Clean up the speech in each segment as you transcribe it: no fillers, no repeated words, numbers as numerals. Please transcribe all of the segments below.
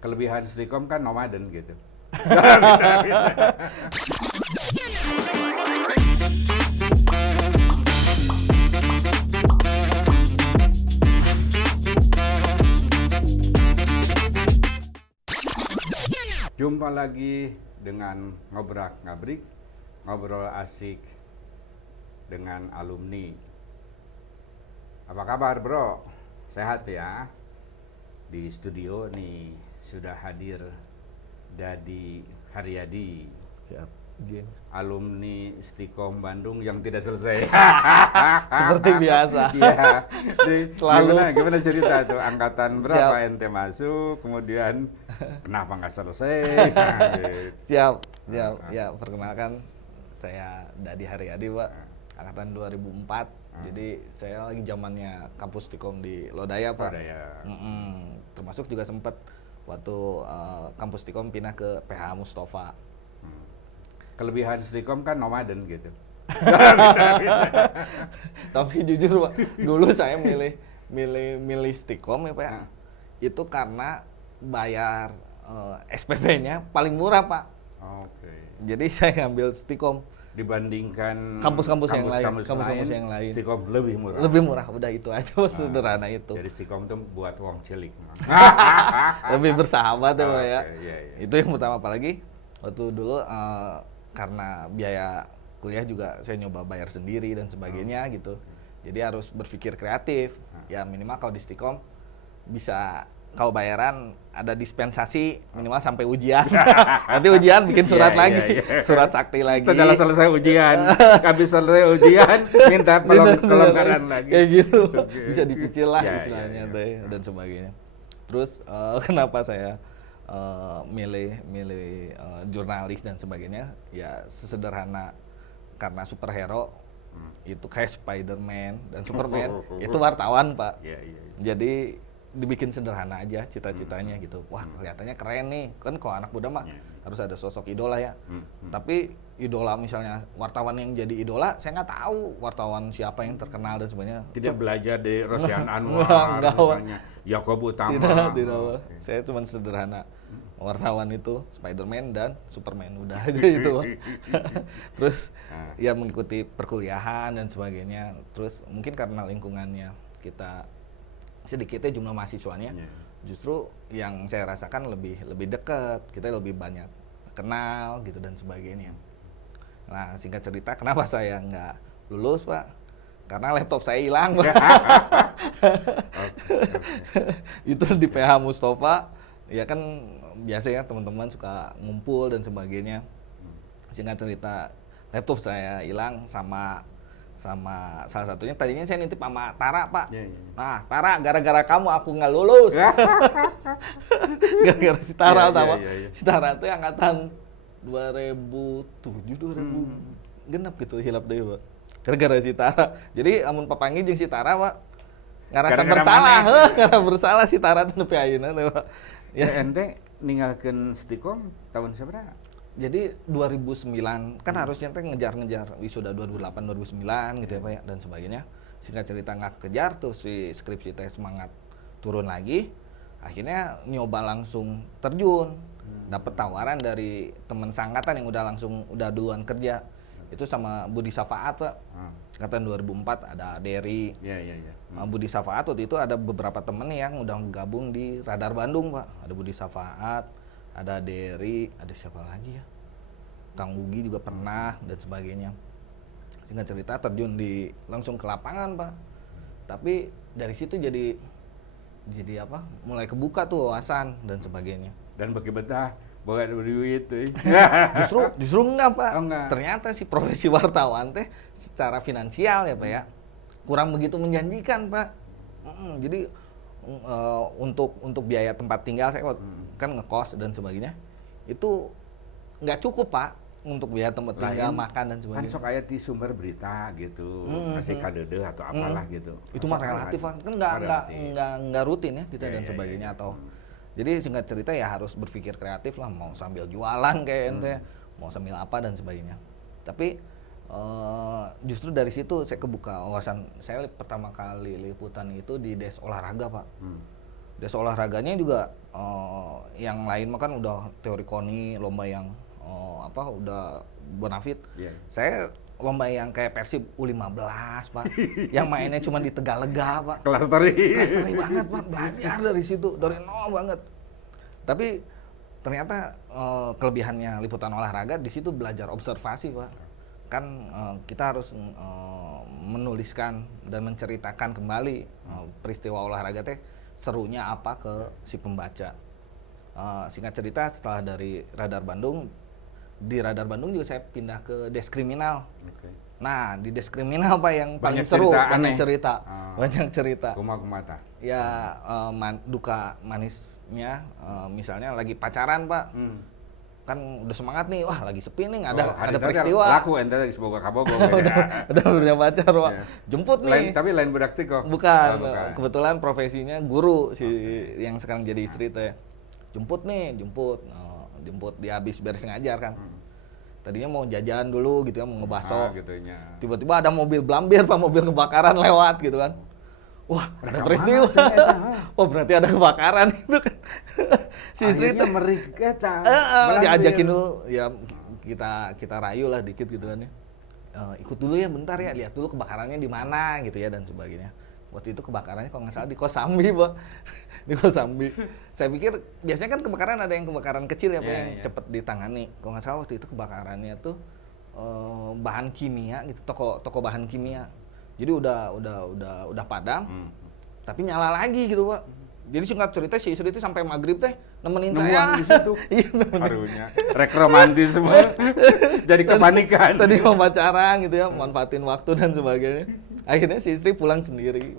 Kelebihan Stikom kan nomaden gitu. Jumpa lagi dengan ngobrak-ngabrik, ngobrol asik dengan alumni. Apa kabar bro? Sehat ya? Di studio nih sudah hadir Dadi Haryadi. Siap, Jin. Alumni Stikom Bandung yang tidak selesai. Seperti biasa. Iya. Selalu. Gimana cerita tuh? Angkatan berapa Siap. ente masuk? Kemudian kenapa nggak selesai? Siap. Ya, perkenalkan saya Dadi Haryadi, Pak. Angkatan 2004. Jadi saya lagi zamannya kampus Stikom di Lodaya, Pak. Lodaya. Termasuk juga sempat waktu kampus Stikom pindah ke PH Mustafa. Kelebihan Stikom kan nomaden gitu. Tapi jujur, Pak, dulu saya milih Stikom ya, Pak. Itu karena bayar SPP-nya paling murah, Pak. Oke. Jadi saya ngambil Stikom Dibandingkan kampus-kampus yang lain, Stikom lebih murah. lebih murah, udah itu aja, sederhana itu. Jadi Stikom tuh buat wong cilik. Lebih bersahabat ya, Pak ya. Iya. Itu yang pertama, apalagi waktu dulu karena biaya kuliah juga saya nyoba bayar sendiri dan sebagainya gitu. Jadi harus berpikir kreatif. Ya minimal kalau di Stikom bisa kalau bayaran ada dispensasi minimal sampai ujian. Nanti ujian bikin surat lagi, surat sakti lagi. Setelah selesai ujian, habis selesai ujian minta kelonggaran lagi. Kayak gitu. Bisa dicicil lah Ya, istilahnya ya. deh dan sebagainya. Terus kenapa saya milih jurnalis dan sebagainya? Ya sesederhana karena superhero itu kayak Spider-Man dan Superman itu wartawan, Pak. Iya. Jadi dibikin sederhana aja cita-citanya gitu. Wah, kelihatannya keren nih. Kan kalau anak muda mah harus ada sosok idola ya. Tapi idola misalnya wartawan yang jadi idola, saya nggak tahu wartawan siapa yang terkenal dan sebagainya. Tidak belajar di Rosian Anwar Enggak, misalnya, Yakob Utama. Tidak. Saya cuma sederhana. Wartawan itu Spider-Man dan Superman, udah aja itu. Terus ya mengikuti perkuliahan dan sebagainya. Terus mungkin karena lingkungannya kita sedikitnya jumlah mahasiswanya, justru yang saya rasakan lebih dekat, kita lebih banyak kenal gitu dan sebagainya. Nah, singkat cerita kenapa saya nggak lulus, Pak? Karena laptop saya hilang, Pak. Itu di PH Mustafa, ya kan biasanya teman-teman suka ngumpul dan sebagainya. Singkat cerita laptop saya hilang sama salah satunya tadinya saya nitip sama Tara, Pak. Nah, Tara, gara-gara kamu aku nggak lulus. Gara-gara si Tara, si Tara itu angkatan 2007, 2000 genep gitu, hilap deh, Pak. Gara-gara si Tara. Jadi amun papangi jeung si Tara, Pak, ngerasa bersalah, karena bersalah si Tara teh nepi ayeuna teh, Pak. Ya ente ninggalkeun Stikom tahun seberapa? Jadi 2009 kan harusnya teh ngejar-ngejar wisuda 2008 2009 gitu ya, Pak ya, dan sebagainya. Singkat cerita nggak kejar tuh si skripsi teh semangat turun lagi. Akhirnya nyoba langsung terjun. Dapat tawaran dari teman sangkatan yang udah duluan kerja. Itu sama Budi Safaat, Pak. Angkatan 2004 ada Derry. Iya. Budi Safaat waktu itu ada beberapa temen yang udah gabung di Radar Bandung, Pak. Ada Budi Safaat, ada Derry, ada siapa lagi ya? Kang Ugi juga pernah dan sebagainya. Singkat cerita terjun langsung ke lapangan, Pak. Tapi dari situ jadi apa? Mulai kebuka tuh wawasan dan sebagainya. Dan bagi betah boga duit tuh. Justru enggak, Pak. Oh, enggak. Ternyata si profesi wartawan teh secara finansial ya, Pak ya, kurang begitu menjanjikan, Pak. Jadi untuk biaya tempat tinggal saya kan ngekos dan sebagainya itu nggak cukup, Pak, untuk biaya tempat tinggal, makan dan sebagainya. Kan sok aya di sumber berita gitu, ngasih kadede atau apalah gitu. Itu mah relatif, Pak. Kan nggak rutin ya kita dan sebagainya atau jadi singkat cerita ya harus berpikir kreatif lah, mau sambil jualan kayak ente, mau sambil apa dan sebagainya. Tapi justru dari situ saya kebuka wawasan. Saya pertama kali liputan itu di Des Olahraga, Pak. Des olahraganya juga yang lain mah kan udah teori KONI, lomba yang udah bonafit. Iya. Saya lomba yang kayak Persib U15, Pak. Yang mainnya cuma di Tegalega, Pak. Kelas teri. Kelas banget, Pak. Belajar dari situ, dari nol banget. Tapi ternyata kelebihannya liputan olahraga di situ belajar observasi, Pak. Kan kita harus menuliskan dan menceritakan kembali peristiwa olahraga teh serunya apa ke si pembaca. Singkat cerita, setelah dari Radar Bandung, di Radar Bandung juga saya pindah ke Deskriminal. Oke. Nah, di Deskriminal Pak yang paling Banyak seru, cerita banyak aneh. cerita, banyak cerita. Kumata. Ya duka manisnya, misalnya lagi pacaran Pak, kan udah semangat nih, wah lagi sepi nih, ada peristiwa. Laku ente lagi seboga kabogo. Udah punya pacar Pak, Iya. jemput nih. Tapi lain budak tiko. Bukan, Oh, bukan. kebetulan profesinya guru yang sekarang jadi istri teh. Jemput dia habis beres ngajar kan. Tadinya mau jajan dulu gitu ya, mau ngebaso. Gitunya. Tiba-tiba ada mobil blambir Pak, mobil kebakaran lewat gitu kan. Wah, ada peristiwa. Wah, berarti ada kebakaran itu kan. Si istri itu diajakin dulu, ya kita rayu lah dikit gitu kan ya. Ikut dulu ya bentar ya, lihat dulu kebakarannya di mana gitu ya dan sebagainya. Waktu itu kebakarannya kalau nggak salah di Kosambi, Pak. Di Kosambi. Saya pikir biasanya kan kebakaran ada yang kebakaran kecil ya, Pak, yang cepet ditangani. Kalau nggak salah waktu itu kebakarannya tuh bahan kimia gitu, toko bahan kimia. Jadi udah padam, tapi nyala lagi gitu Pak. Jadi singkat cerita si istri itu sampai maghrib teh nemenin saya di situ. Iya, Harunya. Rek romantis semua. Jadi kepanikan. Tadi mau pacaran gitu ya, manfaatin waktu dan sebagainya. Akhirnya si istri pulang sendiri.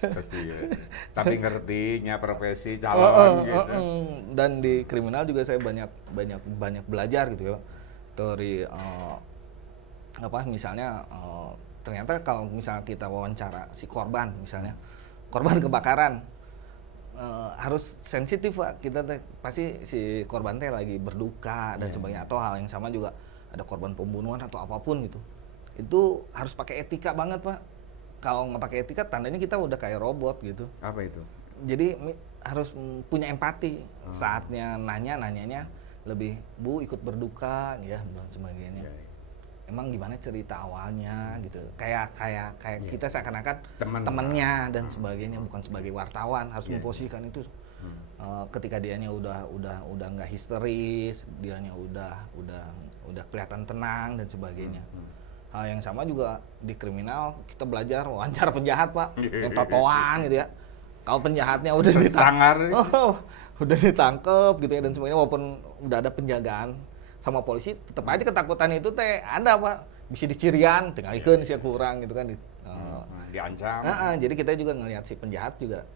Kasihan. Tapi ngertinya profesi calon gitu. Dan di kriminal juga saya banyak belajar gitu ya. Teori misalnya ternyata kalau misalnya kita wawancara si korban misalnya, korban kebakaran, harus sensitif Pak. Kita pasti si korban teh lagi berduka dan sebagainya, atau hal yang sama juga ada korban pembunuhan atau apapun gitu. Itu harus pakai etika banget Pak. Kalau nggak pakai etika tandanya kita udah kayak robot gitu. Apa itu? Jadi harus punya empati. Saatnya nanyanya lebih, Bu ikut berduka ya dan sebagainya. Emang gimana cerita awalnya gitu, kayak kita seakan-akan temennya dan sebagainya, bukan sebagai wartawan. Harus memposisikan itu. Ketika dianya udah nggak histeris, dianya udah kelihatan tenang dan sebagainya. Hal yang sama juga di kriminal, kita belajar wawancara penjahat Pak, yang totoan gitu ya. Kalau penjahatnya udah udah ditangkep gitu ya dan sebagainya, walaupun udah ada penjagaan sama polisi, tetap aja ketakutan itu teh ada Pak. Bisa dicirian, tinggal ikeun sia kurang gitu kan. Diancam. Jadi kita juga ngelihat si penjahat juga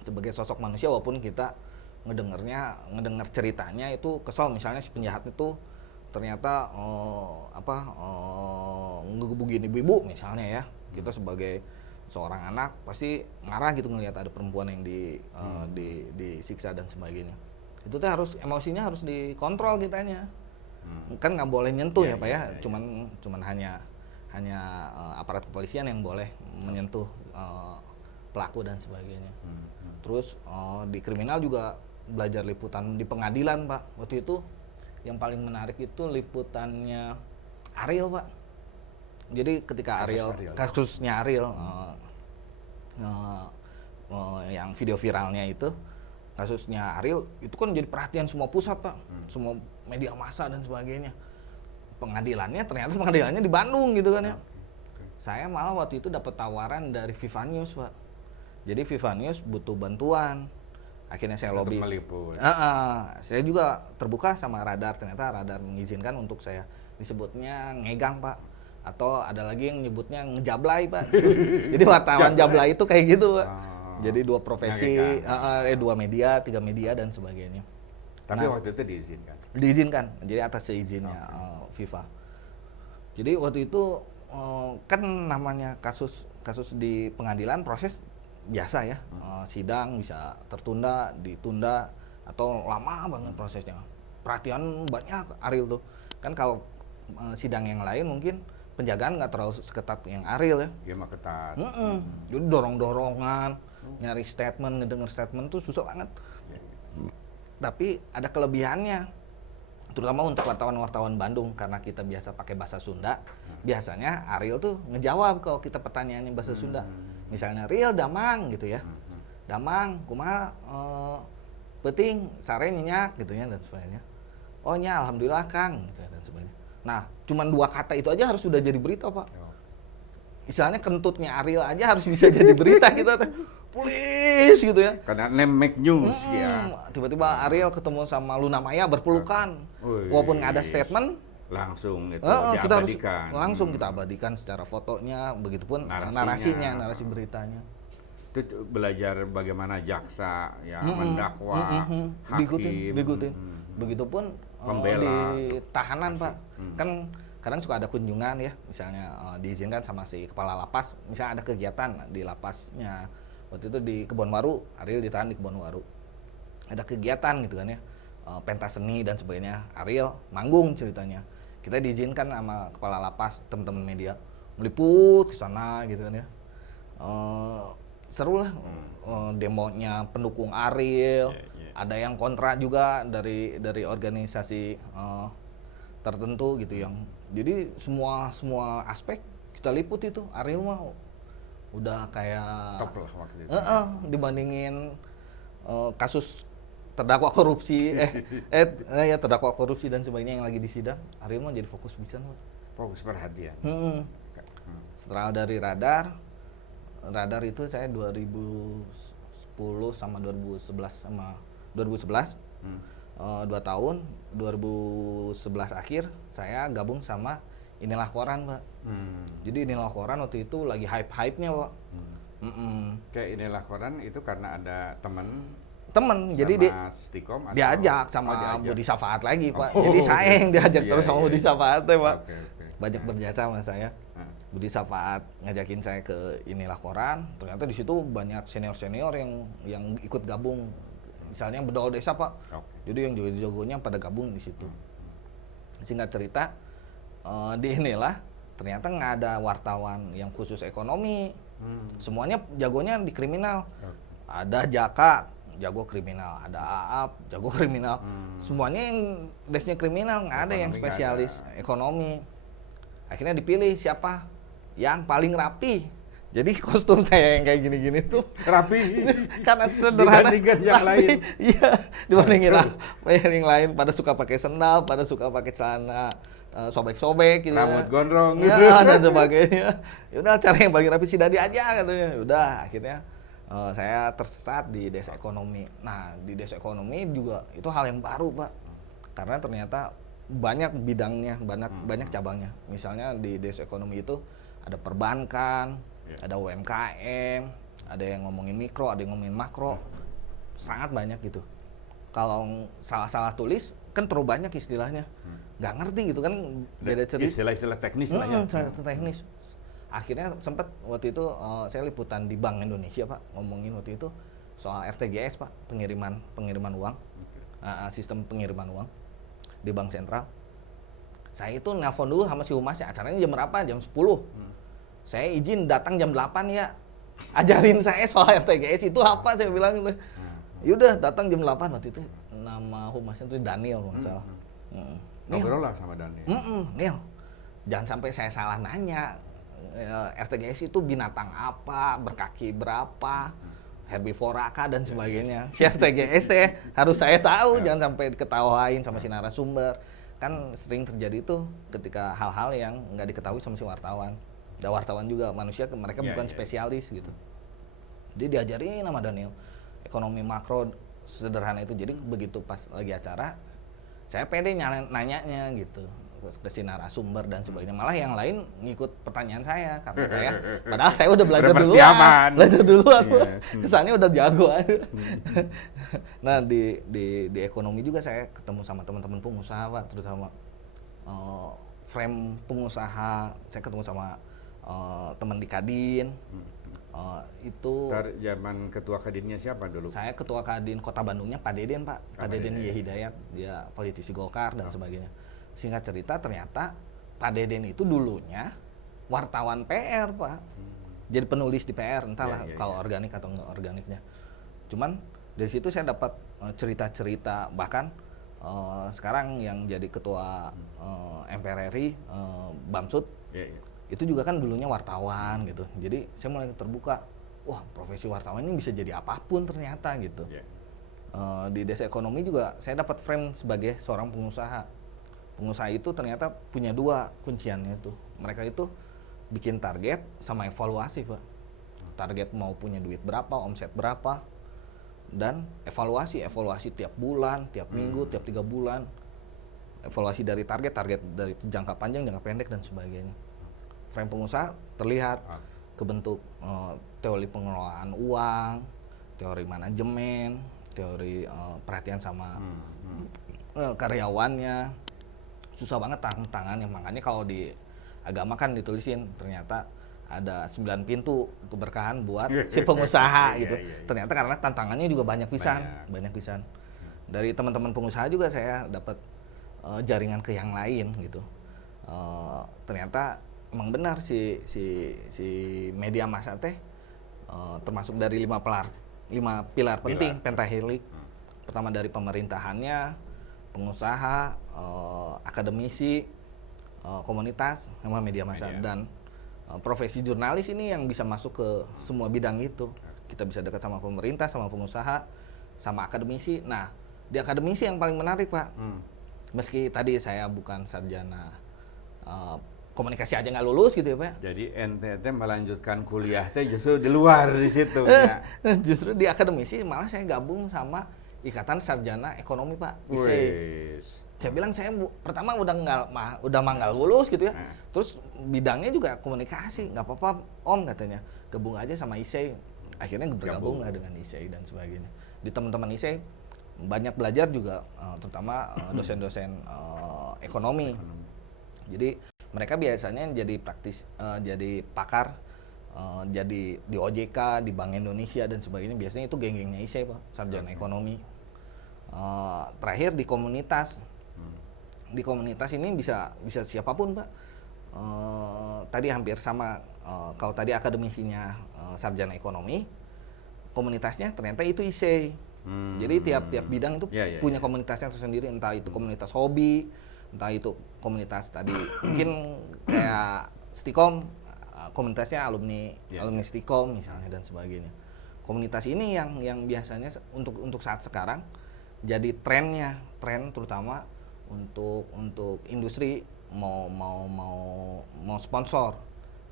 sebagai sosok manusia, walaupun kita ngedenger ceritanya itu kesel. Misalnya si penjahat itu ternyata ngegebukin ibu-ibu misalnya ya. Kita sebagai seorang anak pasti marah gitu ngelihat ada perempuan yang disiksa dan sebagainya. Itu teh emosinya harus dikontrol kitanya. Kan nggak boleh nyentuh ya Pak ya. Cuman hanya aparat kepolisian yang boleh menyentuh pelaku dan sebagainya. Terus di kriminal juga belajar liputan di pengadilan Pak. Waktu itu yang paling menarik itu liputannya Ariel Pak. Jadi ketika kasusnya Ariel yang video viralnya itu, kasusnya Ariel itu kan jadi perhatian semua pusat Pak, semua media massa dan sebagainya. Ternyata pengadilannya di Bandung gitu kan ya. Saya malah waktu itu dapat tawaran dari Viva News Pak. Jadi Viva News butuh bantuan. Akhirnya saya lobby. Saya juga terbuka sama Radar. Ternyata Radar mengizinkan untuk saya disebutnya ngegang Pak. Atau ada lagi yang nyebutnya ngejablay Pak. Jadi wartawan jablay itu kayak gitu Pak. Jadi dua profesi, dua media, 3 media dan sebagainya. Tapi waktu itu diizinkan? Diizinkan, jadi atas seizinnya Viva. Jadi waktu itu kan namanya kasus di pengadilan proses biasa ya. Sidang bisa tertunda, ditunda, atau lama banget prosesnya. Perhatian banyak Ariel tuh. Kan kalau sidang yang lain mungkin penjagaan nggak terlalu seketat yang Ariel ya. Iya mah ketat. Jadi dorong-dorongan. nyari statement, ngedenger statement tuh susah banget. Tapi ada kelebihannya, terutama untuk wartawan-wartawan Bandung, karena kita biasa pakai bahasa Sunda. Biasanya Ariel tuh ngejawab kalau kita pertanyaannya bahasa Sunda. Misalnya, Riel damang gitu ya, damang kumaha penting sare nyenyak gitu ya dan sebagainya. Oh nya alhamdulillah Kang gitu dan sebagainya. Nah cuman 2 kata itu aja harus sudah jadi berita Pak. Istilahnya kentutnya Ariel aja harus bisa jadi berita kita teh. Please gitu ya. Karena name make news ya. Tiba-tiba Ariel ketemu sama Luna Maya berpelukan. Walaupun nggak ada statement, langsung itu kita harus diabadikan. langsung kita abadikan secara fotonya, begitupun narasinya, narasi beritanya. Itu belajar bagaimana jaksa ya mendakwa, hakim, Diikutin. Begitupun pembela, di tahanan Pak. Kan kadang suka ada kunjungan ya, misalnya diizinkan sama si kepala lapas, misalnya ada kegiatan di lapasnya. Waktu itu di Kebonwaru, Ariel ditahan di Kebonwaru. Ada kegiatan gitu kan ya, pentas seni dan sebagainya. Ariel manggung ceritanya. Kita diizinkan sama kepala lapas, teman-teman media meliput ke sana gitu kan ya. Seru lah, demonya pendukung Ariel. Ada yang kontra juga dari organisasi tertentu gitu yang. Jadi semua aspek kita liput itu. Ariel mah udah kayak top lah waktu itu. Dibandingin kasus terdakwa korupsi terdakwa korupsi dan sebagainya yang lagi di sidang, Ariel mah jadi fokus bisa Pak. Fokus perhatian. Setelah dari radar itu saya 2010 sama 2011 sama 2011 2 tahun. 2011 akhir saya gabung sama Inilah Koran Pak. Jadi Inilah Koran waktu itu lagi hype-hype-nya Pak. Kayak Inilah Koran itu karena ada temen jadi Stikom diajak sama Budi Safaat lagi Pak. Jadi saya yang diajak terus sama Budi Safaat Pak. Banyak berjasa sama saya. Budi Safaat ngajakin saya ke Inilah Koran. Ternyata di situ banyak senior-senior yang ikut gabung. Misalnya Bedol Desa Pak. Jadi yang jago-jagonya pada gabung di situ. Singkat cerita, di Inilah ternyata nggak ada wartawan yang khusus ekonomi. Semuanya jagonya di kriminal. Ada Jaka jago kriminal, ada Aap jago kriminal. Semuanya yang desnya kriminal, nggak ada yang spesialis ekonomi. Akhirnya dipilih siapa yang paling rapi. Jadi kostum saya yang kayak gini-gini tuh rapi karena sederhana dibandingkan yang lain. Iya, dibandingin yang lain pada suka pakai sendal, pada suka pakai celana sobek-sobek gitu. Rambut gondrong ya dan sebagainya. Yaudah cari yang paling rapi si Dadi aja katanya. Udah akhirnya saya tersesat di desa ekonomi. Nah di desa ekonomi juga itu hal yang baru Pak. Karena ternyata banyak bidangnya, banyak cabangnya. Misalnya di desa ekonomi itu ada perbankan, ada UMKM, ada yang ngomongin mikro, ada yang ngomongin makro. Sangat banyak gitu. Kalau salah-salah tulis kan terlalu banyak istilahnya. Nggak ngerti gitu kan, beda cerita. Istilah-istilah teknis lah ya. Teknis. Akhirnya sempat waktu itu saya liputan di Bank Indonesia Pak, ngomongin waktu itu soal RTGS Pak, pengiriman uang, sistem pengiriman uang di Bank Sentral. Saya itu nelpon dulu sama si Humasnya, acaranya jam berapa? Jam 10. Saya izin datang jam 8 ya. Ajarin saya soal RTGS itu apa, saya bilang gitu. Yaudah datang jam 8 waktu itu. Nama Humasnya itu Daniel kalau nggak salah. Ngobrol lah sama Daniel. Neil, jangan sampai saya salah nanya. RTGS itu binatang apa, berkaki berapa, herbivora kah dan sebagainya. Si RTGS harus saya tahu, jangan sampai diketawain sama si narasumber. Kan sering terjadi itu ketika hal-hal yang nggak diketahui sama si wartawan. Dan wartawan juga manusia, mereka bukan spesialis gitu. Jadi diajarin sama Daniel ekonomi makro sederhana itu. Jadi begitu pas lagi acara, saya pede nanyanya gitu ke si narasumber dan sebagainya. Malah yang lain ngikut pertanyaan saya karena saya padahal saya udah belajar duluan. Kesannya udah jago aja. Nah di ekonomi juga saya ketemu sama teman-teman pengusaha Pak, terutama frame pengusaha. Saya ketemu sama teman di Kadin. Itu zaman ketua Kadinnya siapa dulu? Saya ketua Kadin Kota Bandungnya Pak Deden Pak. Pak Deden Yehidayat, dia politisi Golkar dan sebagainya. Singkat cerita ternyata Pak Deden itu dulunya wartawan PR Pak. jadi penulis di PR, entahlah Iya, iya, kalau iya. organik atau nggak organiknya. Cuman dari situ saya dapat cerita-cerita, bahkan sekarang yang jadi ketua MPR RI, Bamsud, Iya, iya. itu juga kan dulunya wartawan gitu. Jadi saya mulai terbuka, wah profesi wartawan ini bisa jadi apapun ternyata gitu. Iya. Di Desa Ekonomi juga saya dapat frame sebagai seorang pengusaha. Pengusaha itu ternyata punya dua kunciannya itu. Mereka itu bikin target sama evaluasi, Pak. Target mau punya duit berapa, omset berapa, dan evaluasi tiap bulan, tiap minggu, tiap 3 bulan. Evaluasi dari target dari jangka panjang, jangka pendek dan sebagainya. Frame pengusaha terlihat kebentuk teori pengelolaan uang, teori manajemen, teori perhatian sama karyawannya. Susah banget tantangannya, makanya kalau di agama kan ditulisin ternyata ada 9 pintu keberkahan buat si pengusaha gitu. Ternyata karena tantangannya juga banyak pisan. Dari teman-teman pengusaha juga saya dapat jaringan ke yang lain gitu. Ternyata emang benar si media massa teh termasuk dari 5 pilar penting pentahelik. Pertama dari pemerintahannya, pengusaha, akademisi, komunitas, sama media massa. Dan profesi jurnalis ini yang bisa masuk ke semua bidang itu. Kita bisa dekat sama pemerintah, sama pengusaha, sama akademisi. Nah, di akademisi yang paling menarik, Pak. Meski tadi saya bukan sarjana komunikasi aja nggak lulus gitu ya, Pak. Jadi NTT melanjutkan kuliah teh justru di luar di situ. Ya. Justru di akademisi malah saya gabung sama Ikatan Sarjana Ekonomi, Pak. ISE. Saya bilang saya pertama udah nggak lulus gitu ya. Terus bidangnya juga komunikasi, nggak apa-apa Om katanya. Gabung aja sama ISE. Akhirnya bergabung lah dengan ISE dan sebagainya. Di teman-teman ISE banyak belajar juga, terutama dosen-dosen ekonomi. Jadi mereka biasanya jadi pakar, jadi di OJK, di Bank Indonesia dan sebagainya. Biasanya itu geng-gengnya ISE, Pak, sarjana ekonomi. Terakhir di komunitas. Di komunitas ini bisa siapapun, Pak. Tadi hampir sama. Kalau tadi akademisinya sarjana ekonomi, komunitasnya ternyata itu ISE. Jadi tiap bidang itu punya komunitasnya tersendiri, entah itu komunitas hobi, entah itu komunitas tadi mungkin kayak Stikom, komunitasnya alumni Stikom misalnya dan sebagainya. Komunitas ini yang biasanya untuk saat sekarang jadi tren terutama untuk industri mau sponsor.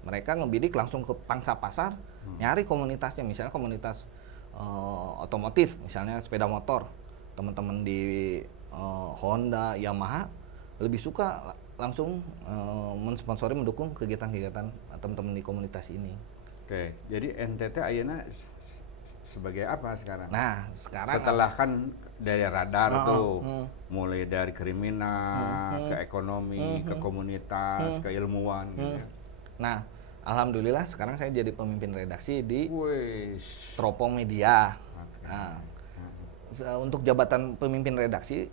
Mereka ngebidik langsung ke pangsa pasar, nyari komunitasnya, misalnya komunitas otomotif, misalnya sepeda motor. Teman-teman di Honda, Yamaha lebih suka langsung mensponsori, mendukung kegiatan-kegiatan teman-teman di komunitas ini. Oke, jadi NTT ayeuna sebagai apa sekarang? Nah, sekarang setelah kan dari radar mulai dari kriminal ke ekonomi, ke komunitas, ke ilmuwan gitu ya. Nah, alhamdulillah sekarang saya jadi pemimpin redaksi di Teropong Media. Nah, untuk jabatan pemimpin redaksi,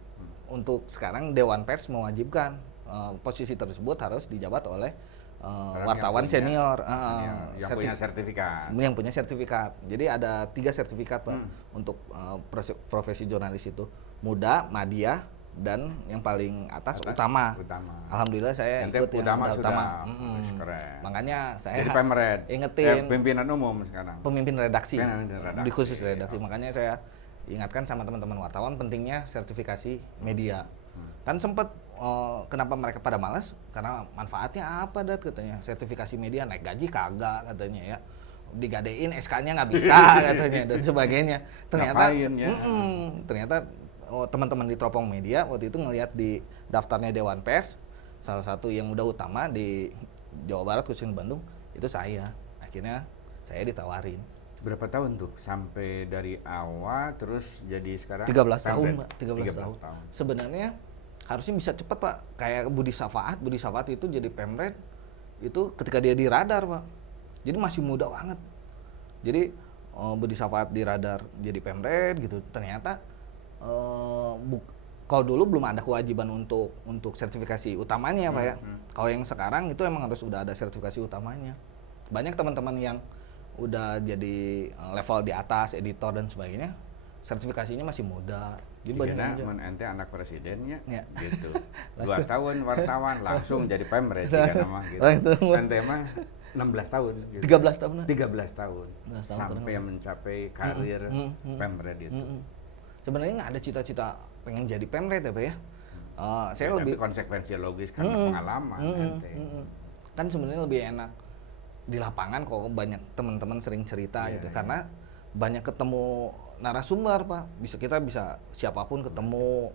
untuk sekarang Dewan Pers mewajibkan posisi tersebut harus dijabat oleh wartawan senior, yang punya sertifikat. Yang punya sertifikat. Jadi ada 3 sertifikat, Pak, untuk profesi jurnalis itu. Muda, Madya, dan yang paling atas utama. Alhamdulillah saya ikut yang utama. Keren. Makanya saya jadi Pemred, ingetin pimpinan umum sekarang. Pemimpin redaksi. Di khusus redaksi. Makanya saya ingatkan sama teman-teman wartawan pentingnya sertifikasi media. Kan sempat kenapa mereka pada malas? Karena manfaatnya apa, Dat, katanya. Sertifikasi media naik gaji kagak katanya ya. Digadein SK-nya nggak bisa katanya dan sebagainya. Ternyata ternyata teman-teman di Teropong Media waktu itu ngelihat di daftarnya Dewan Pers, salah satu yang udah utama di Jawa Barat khususnya Bandung itu saya. Akhirnya saya ditawarin. Berapa tahun tuh sampai dari awal terus jadi sekarang? 13 tahun, Pak. 13 tahun. Sebenarnya harusnya bisa cepat, Pak. Kayak Budi Safaat itu jadi Pemred itu ketika dia di radar, Pak. Jadi masih muda banget. Jadi Budi Safaat di radar jadi Pemred gitu. Ternyata kalau dulu belum ada kewajiban untuk sertifikasi utamanya, Pak ya. Kalau yang sekarang itu emang harus udah ada sertifikasi utamanya. Banyak teman-teman yang udah jadi level di atas, editor dan sebagainya, sertifikasinya masih muda. Jadi karena ente anak presidennya, ya. gitu. 2 tahun wartawan langsung jadi pemret jika nama gitu. Ente mah 16 tahun. Gitu. 13 tahun. 13 tahun. Sampai mencapai karir pemret itu. Sebenarnya nggak ada cita-cita pengen jadi pemret ya Pak ya. Saya ya, lebih konsekuensi logis karena pengalaman ente. Kan sebenarnya lebih enak di lapangan kok, banyak teman-teman sering cerita gitu. Karena banyak ketemu narasumber Pak, kita bisa siapapun ketemu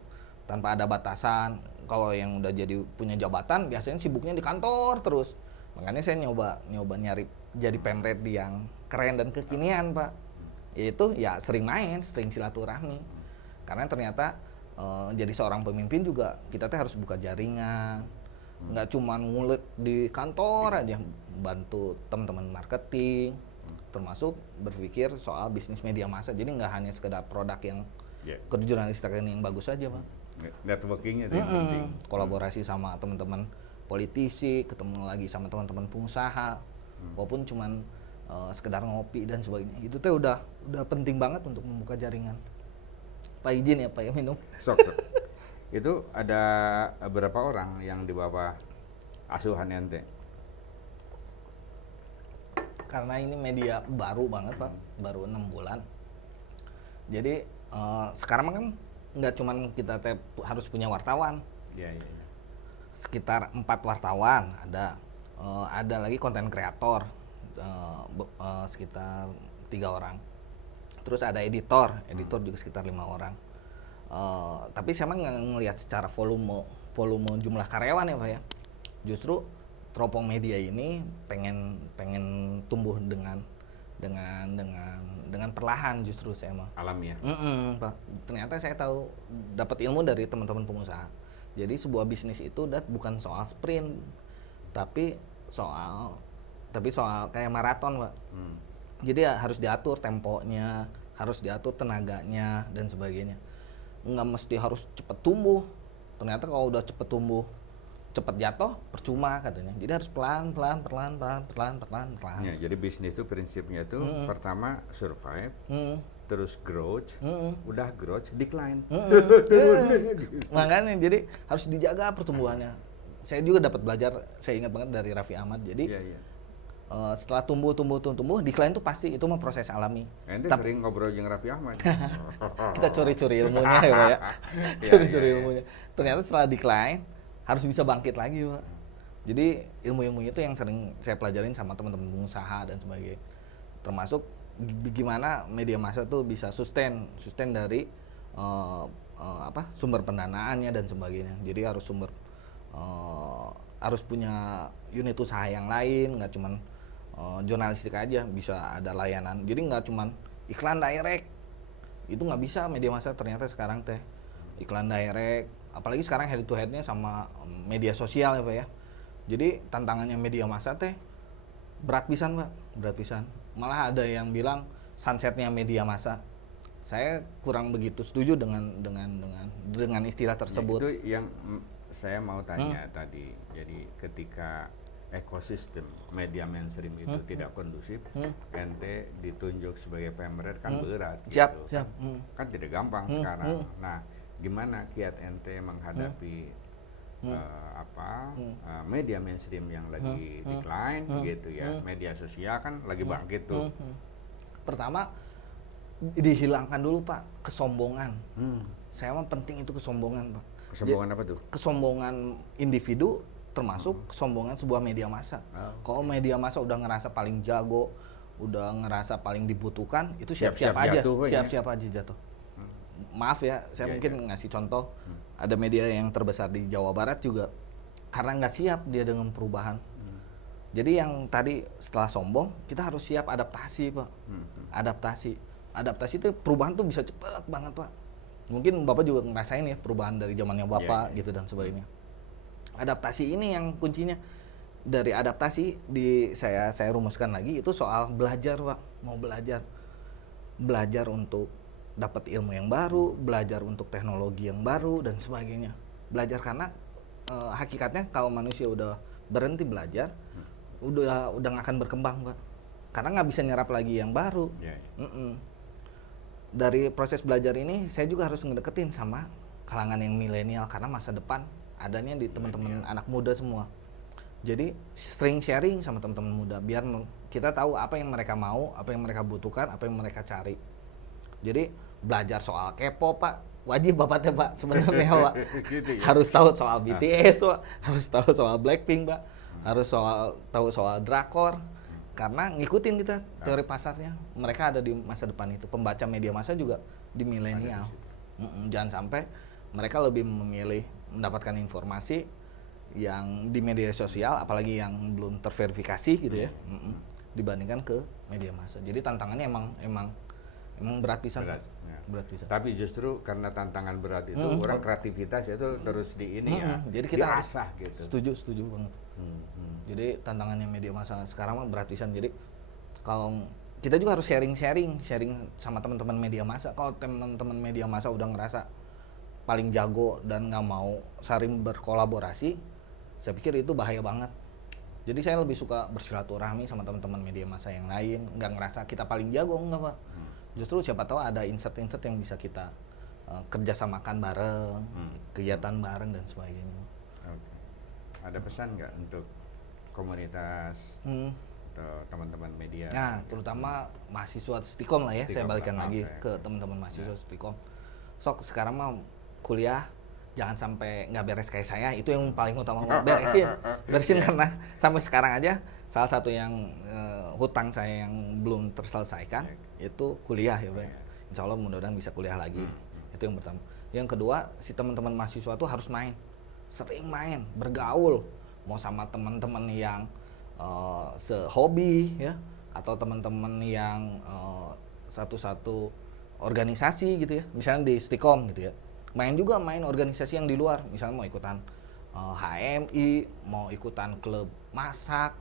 tanpa ada batasan. Kalau yang udah punya jabatan biasanya sibuknya di kantor terus, makanya saya nyoba nyari jadi pemret yang keren dan kekinian Pak, yaitu ya sering main, sering silaturahmi. Karena ternyata jadi seorang pemimpin juga kita harus buka jaringan, nggak cuma ngulik di kantor aja, bantu teman-teman marketing, termasuk berpikir soal bisnis media massa. Jadi nggak hanya sekedar produk yang jurnalistikan yang bagus saja Pak. Networkingnya itu yang penting. Kolaborasi sama teman-teman politisi, ketemu lagi sama teman-teman pengusaha, walaupun cuman sekedar ngopi dan sebagainya. Itu teh udah penting banget untuk membuka jaringan. Pak izin ya Pak ya minum. Sok. Itu ada berapa orang yang di bawah asuhan ente? Karena ini media baru banget Pak, baru 6 bulan. Jadi sekarang kan nggak cuman kita harus punya wartawan. Iya. Sekitar 4 wartawan ada lagi konten kreator sekitar 3 orang. Terus ada editor juga sekitar 5 orang. Tapi saya mah nggak ngelihat secara volume jumlah karyawan ya Pak ya. Justru teropong media ini pengen tumbuh dengan perlahan, justru saya mah alami ya. Pak. Ternyata saya tahu dapat ilmu dari teman-teman pengusaha. Jadi sebuah bisnis itu bukan soal sprint, tapi soal kayak maraton Pak. Jadi ya harus diatur temponya, harus diatur tenaganya dan sebagainya. Nggak mesti harus cepat tumbuh. Ternyata kalau udah cepat tumbuh, cepat jatuh, percuma katanya. Jadi harus pelan. Ya, jadi bisnis itu prinsipnya itu pertama survive, terus growth, udah growth, decline. Makanya jadi harus dijaga pertumbuhannya. Saya juga dapat belajar, saya ingat banget dari Raffi Ahmad. Jadi setelah tumbuh, decline itu pasti, itu mah proses alami. Ente sering ngobrol dengan Raffi Ahmad. Kita curi-curi ilmunya ya Pak ya. Curi-curi ilmunya. Ternyata setelah decline harus bisa bangkit lagi Pak. Jadi ilmu-ilmu itu yang sering saya pelajarin sama teman-teman pengusaha dan sebagainya. Termasuk gimana media massa tuh bisa sustain dari sumber pendanaannya dan sebagainya. Jadi harus punya unit usaha yang lain, nggak cuman jurnalistik aja, bisa ada layanan. Jadi nggak cuman iklan direct, itu nggak bisa media massa ternyata sekarang teh. Iklan direct, apalagi sekarang head to headnya sama media sosial ya Pak ya. Jadi tantangannya media massa teh berat pisan Pak, berat pisan. Malah ada yang bilang sunsetnya media massa. Saya kurang begitu setuju dengan istilah tersebut. Itu yang saya mau tanya tadi. Jadi ketika ekosistem media mainstream itu tidak kondusif, ente ditunjuk sebagai pemret kan berat. Siap. Kan tidak gampang sekarang. Nah, gimana kiat ente menghadapi media mainstream yang lagi decline gitu ya. Media sosial kan lagi bangkit tuh. Pertama dihilangkan dulu Pak kesombongan. Saya mah penting itu kesombongan Pak. Kesombongan apa tuh? Kesombongan individu termasuk kesombongan sebuah media massa. Kalau media massa udah ngerasa paling jago, udah ngerasa paling dibutuhkan, itu siap-siap aja jatuh. Maaf ya, saya mungkin ngasih contoh. Ada media yang terbesar di Jawa Barat juga karena nggak siap dia dengan perubahan. Jadi yang tadi setelah sombong, kita harus siap adaptasi Pak. Adaptasi itu perubahan tuh bisa cepat banget Pak. Mungkin Bapak juga ngerasain ya perubahan dari zamannya Bapak gitu dan sebagainya. Adaptasi ini yang kuncinya. Dari adaptasi saya rumuskan lagi itu soal belajar Pak. Mau belajar untuk dapat ilmu yang baru, belajar untuk teknologi yang baru dan sebagainya. Belajar karena hakikatnya kalau manusia udah berhenti belajar, udah nggak akan berkembang Pak. karena nggak bisa nyerap lagi yang baru. Ya, ya. Dari proses belajar ini saya juga harus ngedeketin sama kalangan yang milenial karena masa depan adanya di teman-teman anak muda semua. Jadi sering sharing sama teman-teman muda biar kita tahu apa yang mereka mau, apa yang mereka butuhkan, apa yang mereka cari. Jadi belajar soal K-pop Pak, wajib Bapaknya Pak sebenarnya Pak. Gitu ya? Harus tahu soal BTS Pak, harus tahu soal Blackpink Pak, harus tahu soal drakor. Karena ngikutin kita teori pasarnya, mereka ada di masa depan itu. Pembaca media massa juga di milenial. Jangan sampai mereka lebih memilih mendapatkan informasi yang di media sosial, apalagi yang belum terverifikasi gitu ya, dibandingkan ke media massa. Jadi tantangannya emang berat pisan. Berat pisan. Tapi justru karena tantangan berat itu, orang kreativitas itu terus di ini ya, jadi kita diasah gitu. Setuju banget. Jadi tantangannya media massa sekarang mah berat pisan. Jadi kalau kita juga harus sharing sama teman-teman media massa. Kalau teman-teman media massa udah ngerasa paling jago dan nggak mau saling berkolaborasi, saya pikir itu bahaya banget. Jadi saya lebih suka bersilaturahmi sama teman-teman media massa yang lain, nggak ngerasa kita paling jago, enggak Pak. Justru siapa tahu ada insert yang bisa kita kerjasamakan bareng, kegiatan bareng dan sebagainya. Oke. Ada pesan nggak untuk komunitas atau teman-teman media? Nah, terutama mahasiswa Stikom lah ya, saya balikan lagi ke teman-teman mahasiswa Stikom. Sok sekarang mah kuliah jangan sampai nggak beres kayak saya, itu yang paling utama. Beresin karena sampai sekarang aja salah satu yang hutang saya yang belum terselesaikan itu kuliah ya Pak. Insya Allah mudah-mudahan bisa kuliah lagi. Itu yang pertama. Yang kedua, si teman-teman mahasiswa tuh harus sering main, bergaul, mau sama teman-teman yang sehobi ya, atau teman-teman yang satu organisasi gitu ya, misalnya di Stikom gitu ya. Main organisasi yang di luar, misalnya mau ikutan HMI, mau ikutan klub masak,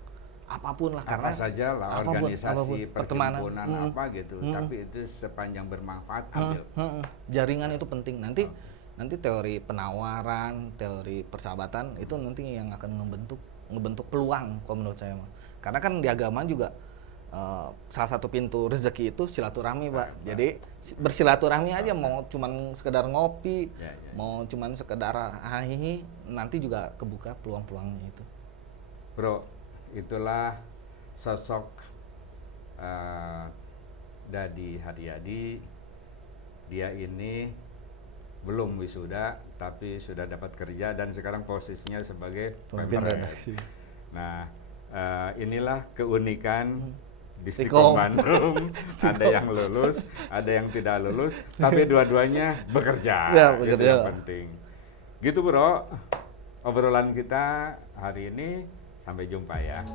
apapun lah, karena saja lah organisasi pertemanan apa gitu, tapi itu sepanjang bermanfaat ambil. Jaringan itu penting. Nanti teori penawaran, teori persahabatan itu nanti yang akan ngebentuk peluang kalau menurut saya. Karena kan di agama juga salah satu pintu rezeki itu silaturahmi Pak. Jadi bersilaturahmi aja, mau cuman sekedar ngopi, mau cuman sekedar hahihi, nanti juga kebuka peluang-peluangnya itu. Bro, itulah sosok Dadi Haryadi. Dia ini belum wisuda tapi sudah dapat kerja dan sekarang posisinya sebagai pemimpin redaksi. Nah, inilah keunikan di Stikom Bandung. Ada yang lulus, ada yang tidak lulus, tapi dua-duanya bekerja. Itu yang penting. Gitu Bro, obrolan kita hari ini, sampai jumpa ya.